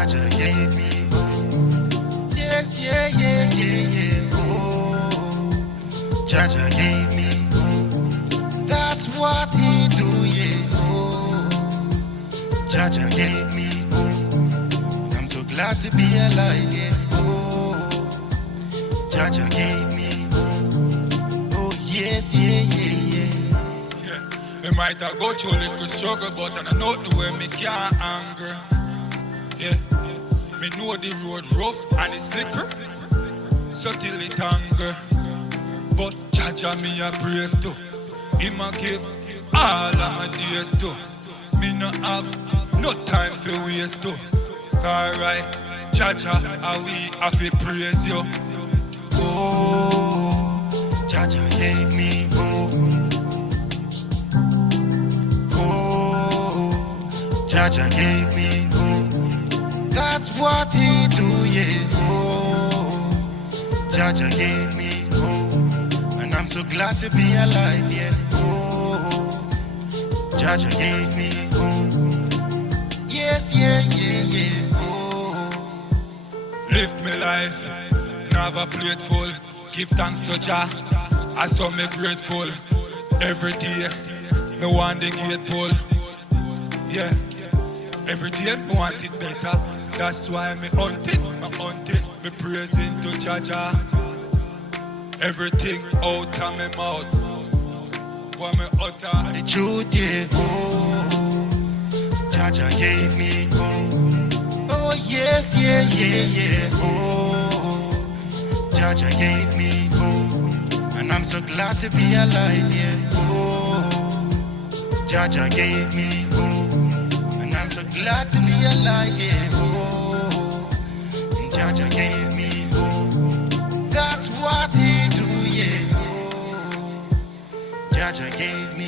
Jaja gave me hope. Yes, yeah, yeah, yeah, yeah. Oh, Jaja gave me hope. That's what he do, yeah. Oh, Jaja gave me hope. I'm so glad to be alive, yeah. Oh, Jaja gave me hope. Oh, yes, yeah, yeah, yeah. Me might have go through a little struggle, but I know the way me can't anger. Yeah, me know the road rough and it's slippery, so till it anger. But Jaja me a praise too. Him a give all of my days too. Me no have no time for waste too. Alright, Jaja, we have to praise you. Oh, Jaja gave me hope. Oh, Jaja gave me hope. That's what he do, yeah. Oh, Jaja gave me hope. And I'm so glad to be alive, yeah. Oh, Jaja gave me hope. Yes, yeah, yeah, yeah. Oh, Live me life, never plate full. Give thanks to Jah, I saw me grateful. Every day, me want the gate pull. Yeah, every day me want it better. That's why me hunt it, me praising to Jaja. Everything out of me mouth, what me utter. the truth, yeah. Oh, Jaja gave me hope. Oh, yes, yeah, yeah, yeah. Oh, Jaja gave me hope. And I'm so glad to be alive, yeah. Oh, Jaja gave me hope. And I'm so glad to be alive, yeah. Oh, Jaja gave me hope. That's what he do, yeah. Oh, Jaja gave me